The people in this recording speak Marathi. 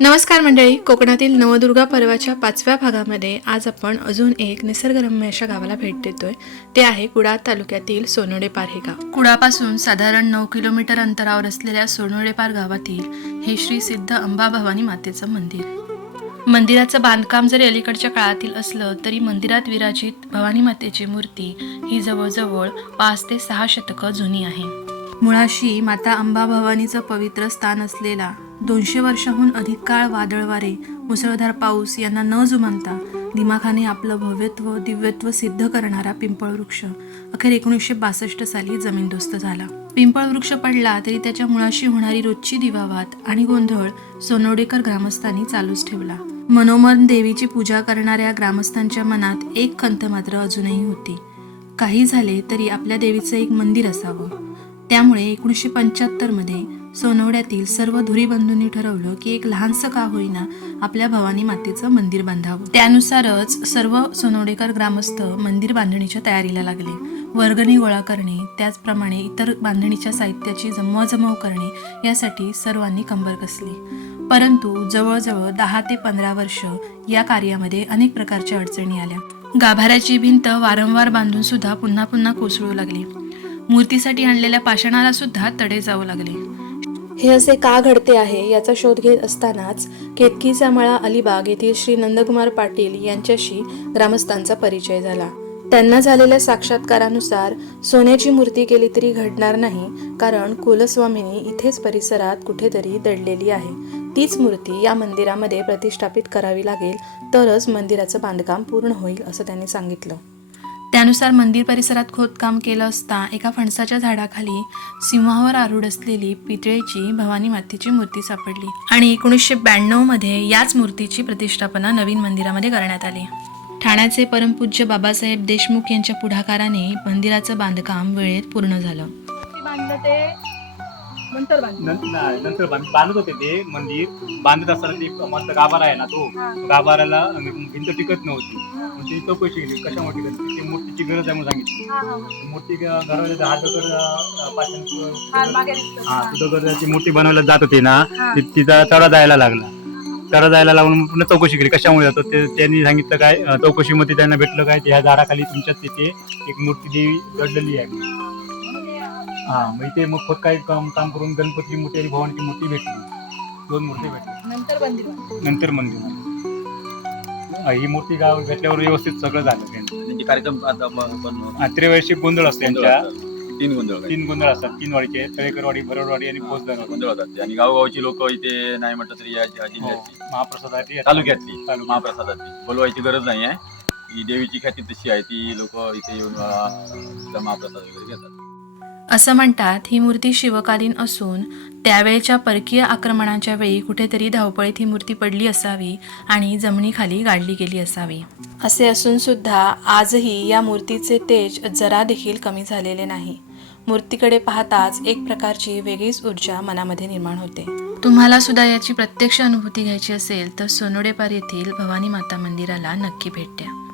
नमस्कार मंडळी कोकणातील नवदुर्गा पर्वाच्या पाचव्या भागामध्ये आज आपण अजून एक निसर्गरम्य अशा गावाला भेट देतोय. ते आहे कुडाळ तालुक्यातील सोनोडेपार हे गाव. कुडापासून साधारण नऊ किलोमीटर अंतरावर असलेल्या सोनोडेपार गावातील हे श्री सिद्ध अंबा भवानी मातेचं मंदिर. मंदिराचं बांधकाम जरी अलीकडच्या काळातील असलं तरी मंदिरात विराजित भवानी मातेची मूर्ती ही जवळजवळ पाच ते सहा शतकं जुनी आहे. मुळाशी माता अंबा भवानीचं पवित्र स्थान असलेला दोनशे वर्षाहून अधिक काळ वादळ वारे मुसळधार पाऊस यांना न जुमानता दिमाखाने आपलं भव्यत्व दिव्यत्व सिद्ध करणारा पिंपळ वृक्ष अखेर एकोणीसशे बासष्ट साली जमीनदोस्त झाला. पिंपळ वृक्ष पडला तरी त्याच्या मुळाशी होणारी रोजची दिवावात आणि गोंधळ सोनवडेकर ग्रामस्थांनी चालूच ठेवला. मनोमन देवीची पूजा करणाऱ्या ग्रामस्थांच्या मनात एक खंत मात्र अजूनही होती. काही झाले तरी आपल्या देवीचं एक मंदिर असावं. त्यामुळे एकोणीसशे पंच्याहत्तरमध्ये सोनवड्यातील सर्व धुरी बंधूंनी ठरवलं की एक लहानसं का होईना आपल्या भवानी मातेचं मंदिर बांधावं. त्यानुसारच सर्व सोनवडेकर ग्रामस्थ मंदिर बांधणीच्या तयारीला लागले. वर्गणी गोळा करणे त्याचप्रमाणे इतर बांधणीच्या साहित्याची जमवाजमव करणे यासाठी सर्वांनी कंबर कसली. परंतु जवळजवळ दहा ते पंधरा वर्ष या कार्यामध्ये अनेक प्रकारच्या अडचणी आल्या. गाभाऱ्याची भिंत वारंवार बांधून सुद्धा पुन्हा पुन्हा कोसळू लागली. मूर्तीसाठी आणलेल्या पाषाणाला सुद्धा तडे जाऊ लागले. हे असे का घडते आहे याचा शोध घेत असतानाच केतकीचा मळा अलिबाग येथील श्री नंदकुमार पाटील यांच्याशी ग्रामस्थांचा परिचय झाला. त्यांना झालेल्या साक्षात्कारानुसार सोन्याची मूर्ती केली तरी घडणार नाही कारण कुलस्वामिनी इथेच परिसरात कुठेतरी दडलेली आहे. तीच मूर्ती या मंदिरामध्ये प्रतिष्ठापित करावी लागेल तरच मंदिराचं बांधकाम पूर्ण होईल असं त्यांनी सांगितलं. त्यानुसार मंदिर परिसरात खोदकाम केलं असता एका फणसाच्या झाडाखाली सिंहावर आरूढ असलेली पितळेची भवानी मातेची मूर्ती सापडली आणि एकोणीसशे ब्याण्णवमध्ये याच मूर्तीची प्रतिष्ठापना नवीन मंदिरामध्ये करण्यात आली. ठाण्याचे परमपूज्य बाबासाहेब देशमुख यांच्या पुढाकाराने मंदिराचं बांधकाम वेळेत पूर्ण झालं. बांधलं ते नंतर बांधलं. नाही, नंतर बांध- बांधत होते ते मंदिर. बांधत असताना ते मस्त गाभारा आहे ना तो. हा. गाभाऱ्याला भिंत टिकत नव्हती. मग ती चौकशी केली. कशामुळे टिकत नाही? ती मूर्तीची गरज आहे म्हणून सांगितली. हा, हा, हा. मूर्ती घरामध्ये हात हा, मागे दिसतं. हा ती दगडाची मूर्ती बनवायला जात होती ना हा. ती- तिचा तडा जायला लागला. तडा जायला लागून पुन्हा चौकशी केली. कशामुळे? जातो ते त्यांनी सांगितलं काय अं, चौकशीमध्ये त्यांना भेटलं काय त्या झाडाखाली तुमच्या तिथे एक मूर्ती देवी दडलेली आहे. हे, मग इथे मग खोदकाम काम काम करून गणपती मूर्ती आणि भवानीची मूर्ती भेटली. दोन मूर्ती भेटली. नंतर. नंतर मंदिर हा, ही मूर्ती गाव घेतल्यावर व्यवस्थित सगळं झालं. त्यांचं त्यांचे कार्यक्रम आता त्रेवार्षिक गोंधळ असतो त्यांच्या तीन गोंधळ काही. तीन गोंधळ असतात. तीन वाडीचे. तळेकरवाडी भरडवाडी आणि फौजदारवाडी गोंधळ होतात ते. आणि गावगावची लोक इथे नाही म्हटलं तरी या या हो, जिल्ह्यातली महाप्रसादाची. तालुक्यातली. तालुक्यात. महाप्रसादाची बोलवायची गरज नाही आहे. ही देवीची ख्याती तशी आहे. ती लोक इथे येऊन अं, महाप्रसाद वगैरे घेतात. असं म्हणतात ही मूर्ती शिवकालीन असून त्यावेळच्या परकीय आक्रमणाच्या वेळी कुठेतरी धावपळीत ही मूर्ती पडली असावी आणि जमिनीखाली गाडली गेली असावी. असे असून सुद्धा आजही या मूर्तीचे तेज जरा देखील कमी झालेले नाही. मूर्तीकडे पाहताच एक प्रकारची वेगळीच ऊर्जा मनामध्ये निर्माण होते. तुम्हाला सुद्धा याची प्रत्यक्ष अनुभूती घ्यायची असेल तर सोनोडेपार येथील भवानी माता मंदिराला नक्की भेट द्या.